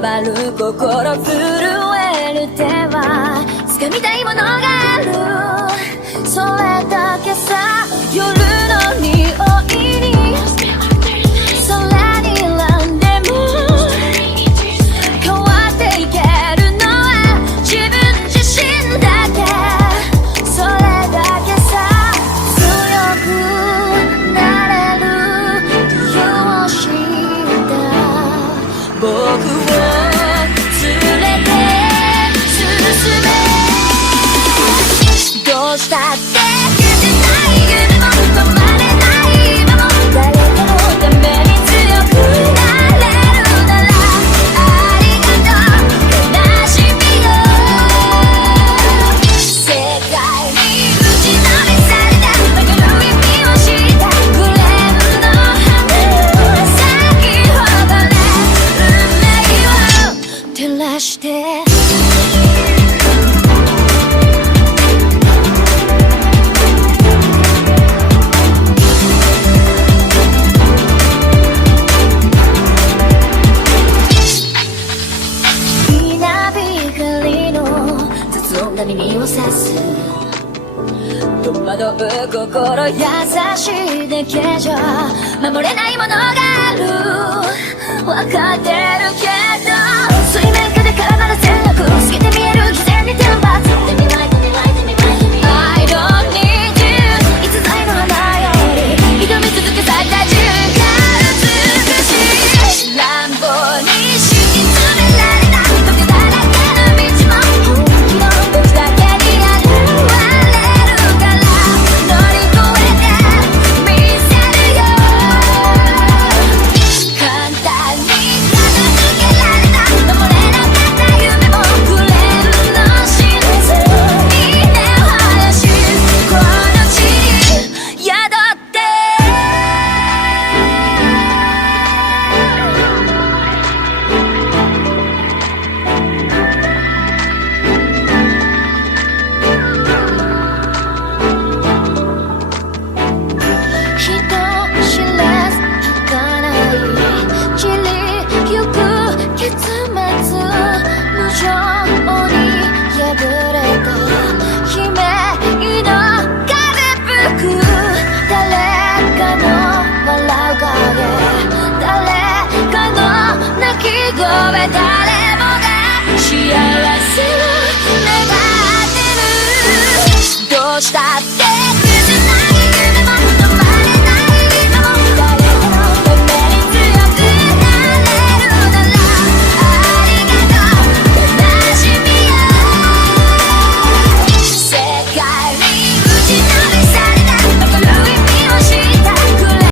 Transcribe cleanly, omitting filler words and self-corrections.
回る心震える手は掴みたいものがある、それだけさ。夜の匂いに空に選んでも変わっていけるのは自分自身だけ、それだけさ。強くなれる理由を知った僕を連れて進め、どうしたって消せない夢も止まれない今も、誰かのために強くなれるならありがとう悲しみよ。世界に打ちのめされた曲の意味を知った、グレープの花を咲き誇れ運命を照らして。耳を刺す戸惑う心優しいだけじゃ守れないものがある、分かってるけど